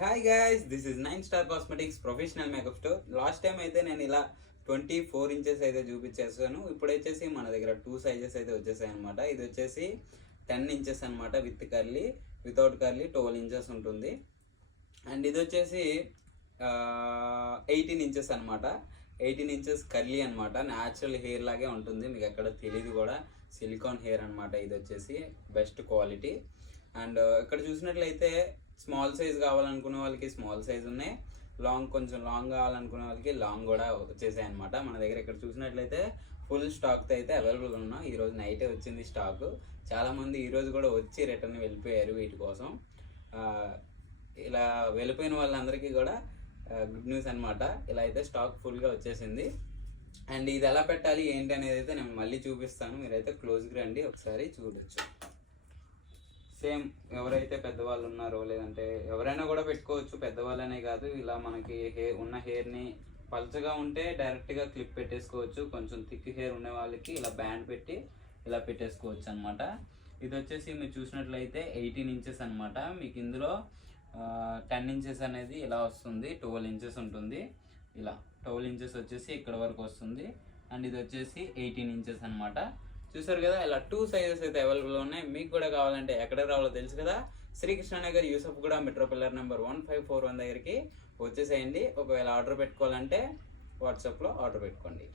Hi guys, this is 9 star cosmetics professional makeup store. Last time అయితే నేను ఇలా 24 inches అయితే చూపించేసాను. ఇప్పుడు వచ్చేసి మన దగ్గర 2 సైజెస్ అయితే వచ్చేసాయి అనమాట. ఇది వచ్చేసి 10 ఇంచెస్ అనమాట, with curly, without curly 12 inches ఉంటుంది. అండ్ ఇది వచ్చేసి 18 ఇంచెస్ అనమాట. 18 ఇంచెస్ కర్లీ అనమాట. న్యాచురల్ హెయిర్ లాగే ఉంటుంది, మీకు ఎక్కడ తెలియదు కూడా. సిలికాన్ హెయిర్ అనమాట. ఇది వచ్చేసి బెస్ట్ క్వాలిటీ. అండ్ ఇక్కడ చూసినట్లయితే స్మాల్ సైజ్ కావాలనుకునే వాళ్ళకి స్మాల్ సైజ్ ఉన్నాయి, కొంచెం లాంగ్ కావాలనుకునే వాళ్ళకి లాంగ్ కూడా వచ్చేసాయి అనమాట. మన దగ్గర ఇక్కడ చూసినట్లయితే ఫుల్ స్టాక్తో అయితే అవైలబుల్ ఉన్నాం. ఈరోజు నైటే వచ్చింది స్టాక్. చాలామంది ఈరోజు కూడా వచ్చి రిటర్న్ వెళ్ళిపోయారు వీటి కోసం. ఇలా వెళ్ళిపోయిన వాళ్ళందరికీ కూడా గుడ్ న్యూస్ అనమాట. ఇలా అయితే స్టాక్ ఫుల్గా వచ్చేసింది. అండ్ ఇది ఎలా పెట్టాలి ఏంటి అనేది అయితే నేను మళ్ళీ చూపిస్తాను. మీరైతే క్లోజ్కి రండి, ఒకసారి చూడొచ్చు. సేమ్ ఎవరైతే పెద్దవాళ్ళు ఉన్నారో, లేదంటే ఎవరైనా కూడా పెట్టుకోవచ్చు, పెద్దవాళ్ళనే కాదు. ఇలా మనకి ఉన్న హెయిర్ని పల్చగా ఉంటే డైరెక్ట్గా క్లిప్ పెట్టేసుకోవచ్చు. కొంచెం థిక్ హెయిర్ ఉండే వాళ్ళకి ఇలా బ్యాండ్ పెట్టి ఇలా పెట్టేసుకోవచ్చు అనమాట. ఇది వచ్చేసి మీరు చూసినట్లయితే 18 ఇంచెస్ అనమాట. మీకు ఇందులో 10 ఇంచెస్ అనేది ఇలా వస్తుంది, 12 ఇంచెస్ ఉంటుంది. ఇలా 12 ఇంచెస్ వచ్చేసి ఇక్కడ వరకు వస్తుంది. అండ్ ఇది వచ్చేసి 18 ఇంచెస్ అనమాట. చూసారు కదా, ఇలా 2 సైజెస్ అయితే అవైలబుల్ ఉన్నాయి. మీకు కూడా కావాలంటే ఎక్కడ రావాలో తెలుసు కదా, Srikrishnanagar Yousufguda metro pillar number 1541 దగ్గరికి వచ్చేసేయండి. ఒకవేళ ఆర్డర్ పెట్టుకోవాలంటే వాట్సాప్లో ఆర్డర్ పెట్టుకోండి.